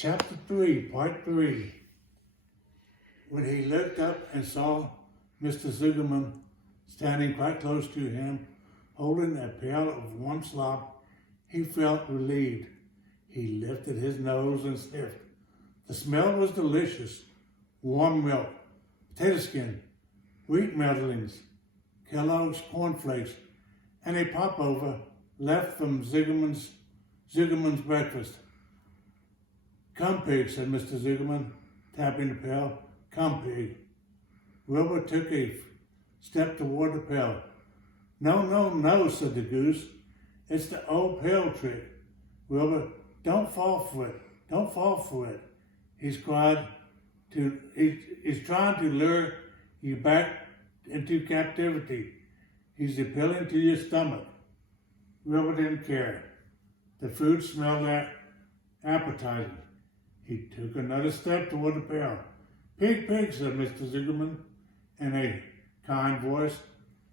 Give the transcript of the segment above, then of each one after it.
Chapter 3, Part 3. When he looked up and saw Mr. Zuckerman standing quite close to him, holding a pail of warm slop, he felt relieved. He lifted his nose and sniffed. The smell was delicious. Warm milk, potato skin, wheat middlings, Kellogg's cornflakes, and a popover left from Zuckerman's breakfast. "Come, pig," said Mr. Zuckerman, tapping the pail. "Come, pig." Wilbur took a step toward the pail. "No, no, no," said the goose. "It's the old pail trick. Wilbur, don't fall for it. Don't fall for it." He's trying to lure you back into captivity. He's appealing to your stomach. Wilbur didn't care. The food smelled appetizing. He took another step toward the pail. "Pig, pig," said Mr. Zuckerman in a kind voice,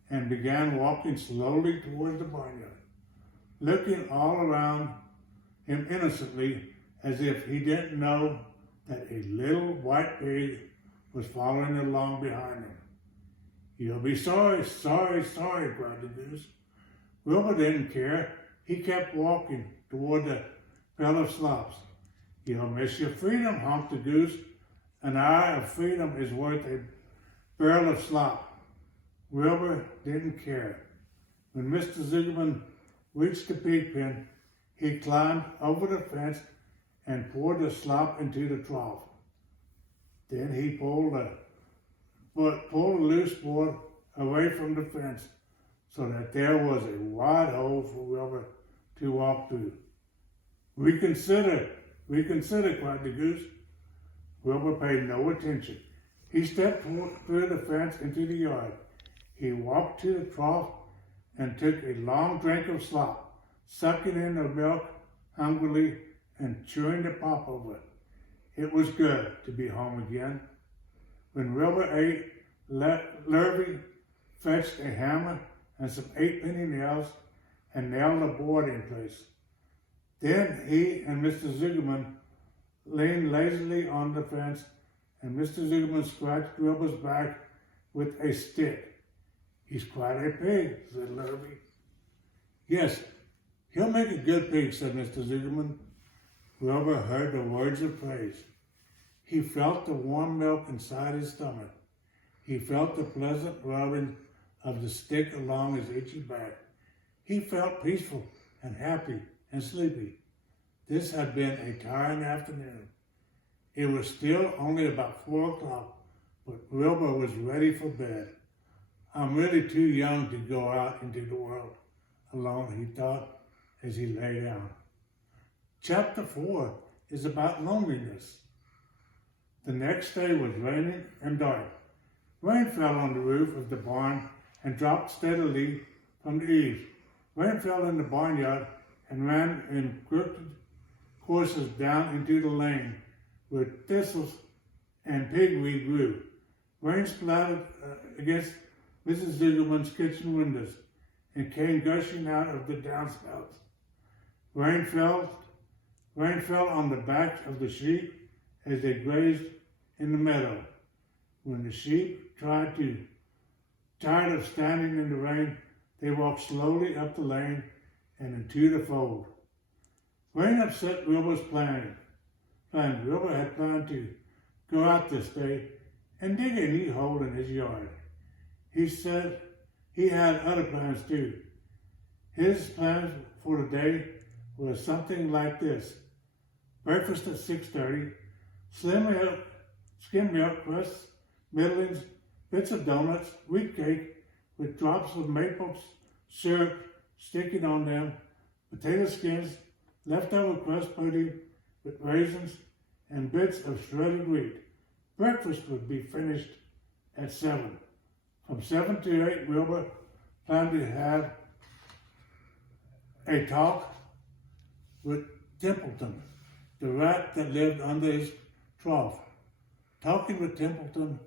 and began walking slowly toward the barnyard, looking all around him innocently as if he didn't know that a little white pig was following along behind him. "You'll be sorry, sorry, sorry," cried the goose. Wilbur didn't care. He kept walking toward the pail of slops. "You'll miss your freedom," honked the goose. "An hour of freedom is worth a barrel of slop." Wilbur didn't care. When Mr. Zuckerman reached the pig pen, he climbed over the fence and poured the slop into the trough. Then he pulled a loose board away from the fence so that there was a wide hole for Wilbur to walk through. Reconsider, cried the goose. Wilbur paid no attention. He stepped through the fence into the yard. He walked to the trough and took a long drink of slop, sucking in the milk hungrily and chewing the popover. It was good to be home again. When Wilbur ate, Lurvy fetched a hammer and some 8-penny nails and nailed the board in place. Then he and Mr. Zuckerman leaned lazily on the fence, and Mr. Zuckerman scratched Wilbur's back with a stick. "He's quite a pig," said Lurvy. "Yes, he'll make a good pig," said Mr. Zuckerman. Wilbur heard the words of praise. He felt the warm milk inside his stomach. He felt the pleasant rubbing of the stick along his itchy back. He felt peaceful and happy and sleepy. This had been a tiring afternoon. It was still only about 4 o'clock, but Wilbur was ready for bed. "I'm really too young to go out into the world alone," he thought as he lay down. Chapter 4 is about loneliness. The next day was raining and dark. Rain fell on the roof of the barn and dropped steadily from the eaves. Rain fell in the barnyard and ran in crooked courses down into the lane where thistles and pigweed grew. Rain splattered against Mrs. Zuckerman's kitchen windows and came gushing out of the downspouts. Rain fell on the backs of the sheep as they grazed in the meadow. When the sheep tired of standing in the rain, they walked slowly up the lane and into the fold. Rain upset Wilbur's plan. Wilbur had planned to go out this day and dig a neat hole in his yard. He said he had other plans too. His plans for the day was something like this: breakfast at 6:30, skim milk crusts, middlings, bits of donuts, wheat cake with drops of maple syrup sticking on them, potato skins, leftover crust pudding with raisins, and bits of shredded wheat. Breakfast would be finished at 7. From 7 to 8, Wilbur planned to have a talk with Templeton, the rat that lived under his trough. Talking with Templeton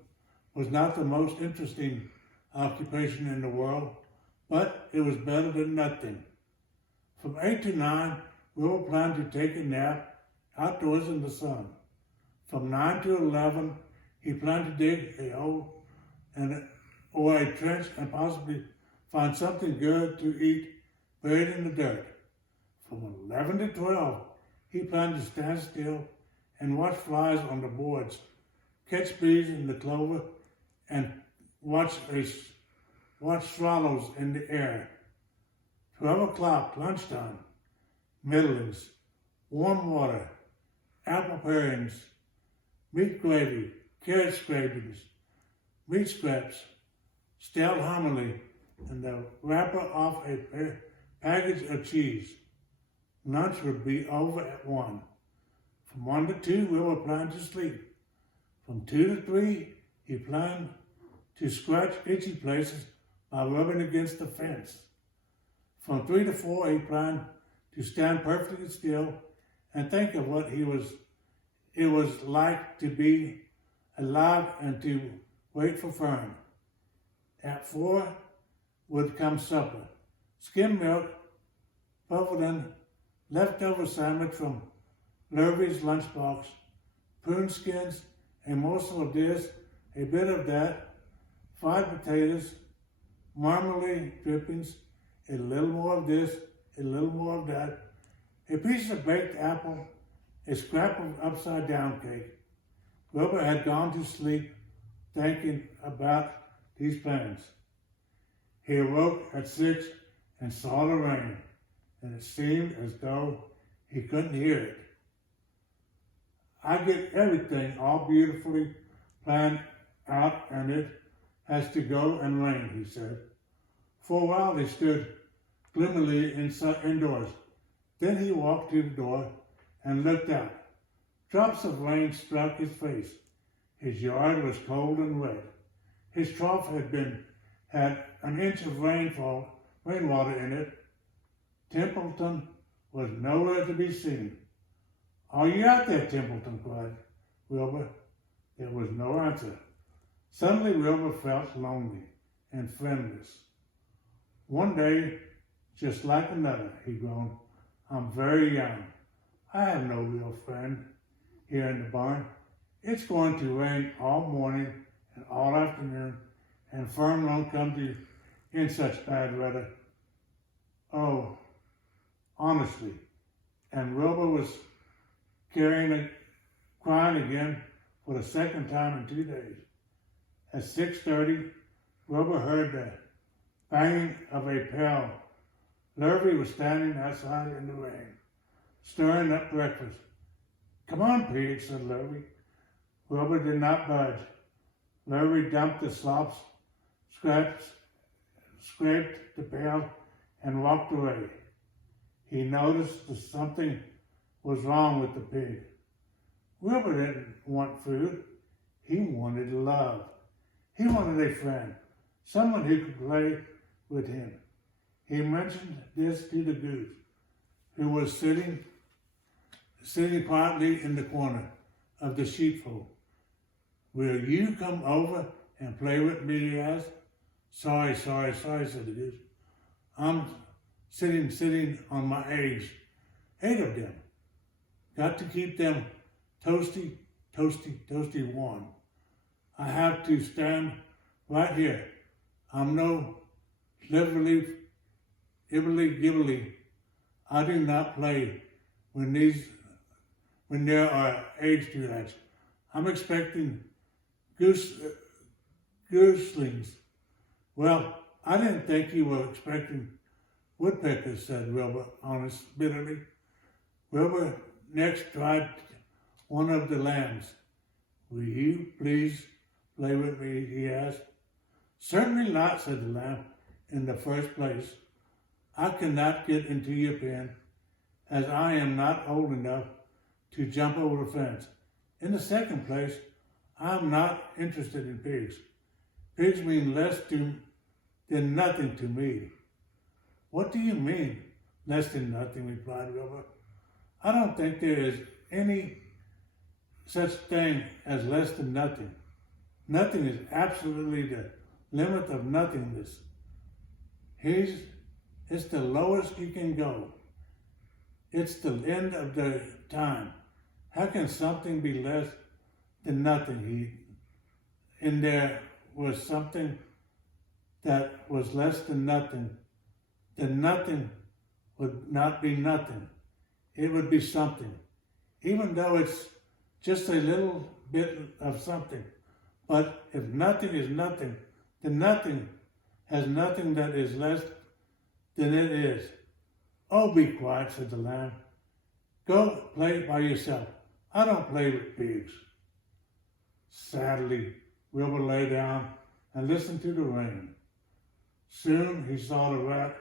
was not the most interesting occupation in the world, but it was better than nothing. From 8 to 9, Wilbur planned to take a nap outdoors in the sun. From 9 to 11, he planned to dig a hole or a trench and possibly find something good to eat buried in the dirt. From 11 to 12, he planned to stand still and watch flies on the boards, catch bees in the clover, and watch swallows in the air. 12 o'clock, lunchtime, middlings, warm water, apple parings, meat gravy, carrot scrapings, meat scraps, stale homily, and the wrapper off a package of cheese. Lunch would be over at 1. From 1 to 2, Wilbur planned to sleep. From 2 to 3, he planned to scratch itchy places by rubbing against the fence. From 3 to 4, he planned to stand perfectly still and think of what it was like to be alive and to wait for Fern. At 4 would come supper: skim milk, pulverin, leftover sandwich from Lurvy's lunchbox, prune skins, a morsel of this, a bit of that, fried potatoes, marmalade drippings, a little more of this, a little more of that, a piece of baked apple, a scrap of upside-down cake. Wilbur had gone to sleep thinking about these plans. He awoke at 6 and saw the rain, and it seemed as though he couldn't hear it. I get everything all beautifully planned out, and it has to go and rain, he said. For a while they stood gloomily indoors. Then he walked to the door and looked out. Drops of rain struck his face. His yard was cold and wet. His trough had an inch of rainwater in it. Templeton was nowhere to be seen. "Are you out there, Templeton?" cried Wilbur. There was no answer. Suddenly Wilbur felt lonely and friendless. "One day, just like another," he groaned. "I'm very young. I have no real friend here in the barn. It's going to rain all morning and all afternoon, and Fern won't come to in such bad weather. Oh, honestly." And Wilbur was crying again for the second time in 2 days. At 6:30, Wilbur heard the banging of a pail. Lurvy was standing outside in the rain, stirring up breakfast. "Come on, Pete," said Lurvy. Wilbur did not budge. Lurvy dumped the slops, scraped the pail, and walked away. He noticed that something was wrong with the pig. Wilbur didn't want food. He wanted love. He wanted a friend, someone who could play with him. He mentioned this to the goose, who was sitting quietly in the corner of the sheepfold. "Will you come over and play with me?" he asked. Sorry, said the goose. "I'm sitting on my eggs. 8 of them. Got to keep them toasty warm. I have to stand right here. I'm no ibbly gibbly. I do not play when there are eggs to hatch. I'm expecting gooselings." "Well, I didn't think you were expecting woodpeckers," said Wilbur, bitterly. Wilbur next tried one of the lambs. "Will you please play with me?" he asked. "Certainly not," said the lamb. "In the first place, I cannot get into your pen, as I am not old enough to jump over the fence. In the second place, I am not interested in pigs. Pigs mean less than nothing to me." "What do you mean, less than nothing?" replied Wilbur. "I don't think there is any such thing as less than nothing. Nothing is absolutely the limit of nothingness. It's the lowest you can go. It's the end of the time. How can something be less than nothing? And there was something that was less than nothing. Then nothing would not be nothing. It would be something. Even though it's just a little bit of something. But if nothing is nothing, then nothing has nothing that is less than it is. Oh, be quiet, said the lamb. Go play by yourself. I don't play with pigs. Sadly, Wilbur lay down and listened to the rain. Soon he saw the rat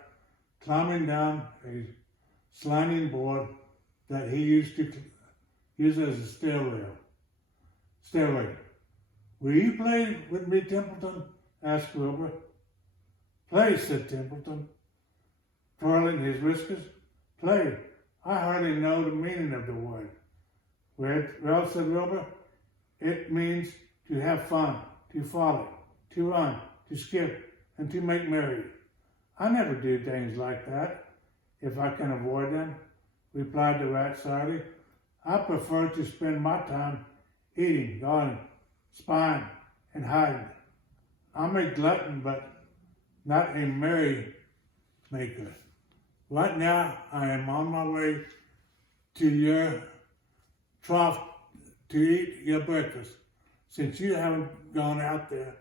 climbing down a sliding board that he used to use as a stairway. Will you play with me, Templeton? Asked Wilbur. Play, said Templeton, twirling his whiskers. Play. I hardly know the meaning of the word. Well, said Wilbur, it means to have fun, to frolic, to run, to skip, and to make merry. I never do things like that, if I can avoid them, replied the rat sadly. I prefer to spend my time eating, guarding, spying, and hiding. I'm a glutton, but not a merry maker. Right now, I am on my way to your trough to eat your breakfast. Since you haven't gone out there,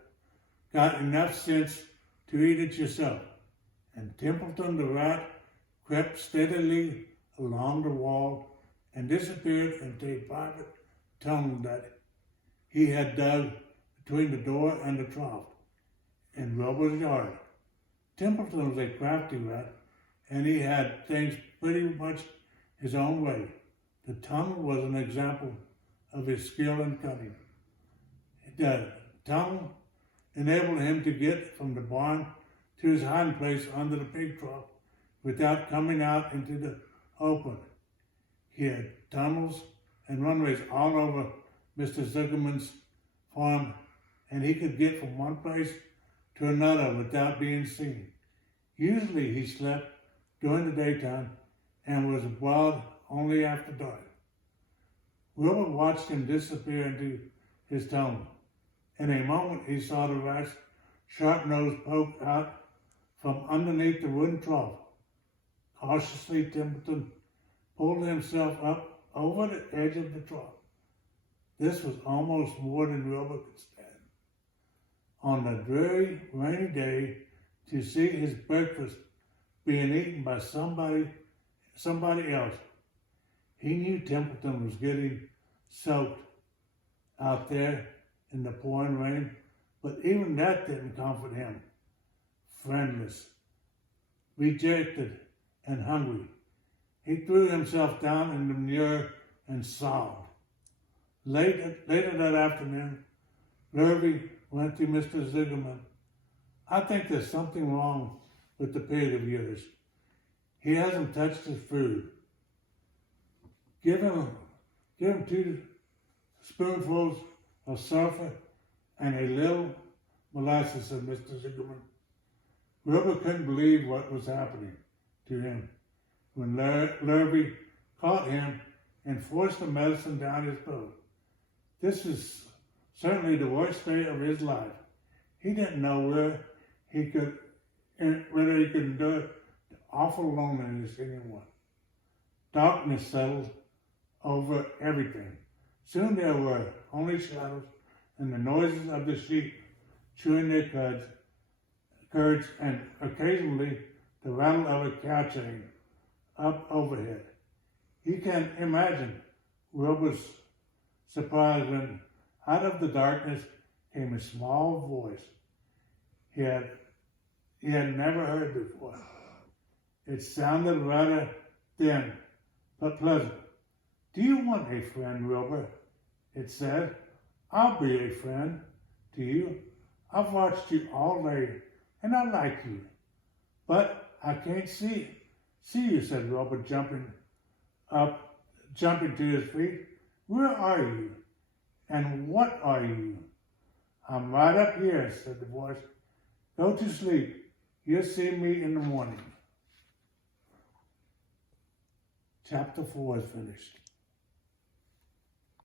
got enough sense to eat it yourself. And Templeton the rat crept steadily along the wall and disappeared into a private tunnel that he had dug between the door and the trough in Wilbur's yard. Templeton was a crafty rat, and he had things pretty much his own way. The tunnel was an example of his skill and cunning. The tunnel enabled him to get from the barn to his hiding place under the pig trough without coming out into the open. He had tunnels and runways all over Mr. Zuckerman's farm, and he could get from one place to another without being seen. Usually he slept during the daytime and was abroad only after dark. Wilbur watched him disappear into his tunnel. In a moment he saw the rat's sharp nose poke out from underneath the wooden trough. Cautiously, Templeton pulled himself up over the edge of the trough. This was almost more than Wilbur could stand. On a dreary, rainy day, to see his breakfast being eaten by somebody else. He knew Templeton was getting soaked out there in the pouring rain, but even that didn't comfort him. Friendless, rejected, and hungry, he threw himself down in the manure and sobbed. Later that afternoon, Lurvy went to Mr. Zuckerman. I think there's something wrong with the pig of yours. He hasn't touched his food. Give him 2 spoonfuls of sulfur and a little molasses, said Mr. Zuckerman. Wilbur couldn't believe what was happening to him when Lurvy caught him and forced the medicine down his throat. This is certainly the worst day of his life. He didn't know whether he could endure the awful loneliness anymore. Darkness settled over everything. Soon there were only shadows and the noises of the sheep chewing their curds, and occasionally the rattle of a cow chain up overhead. He can imagine Wilbur's surprise when out of the darkness came a small voice he had never heard before. It sounded rather thin, but pleasant. Do you want a friend, Wilbur? It said. I'll be a friend to you. I've watched you all day, and I like you. But I can't see you, said Wilbur, jumping to his feet. Where are you? And what are you? I'm right up here, said the voice. Go to sleep. You'll see me in the morning. Chapter 4 is finished.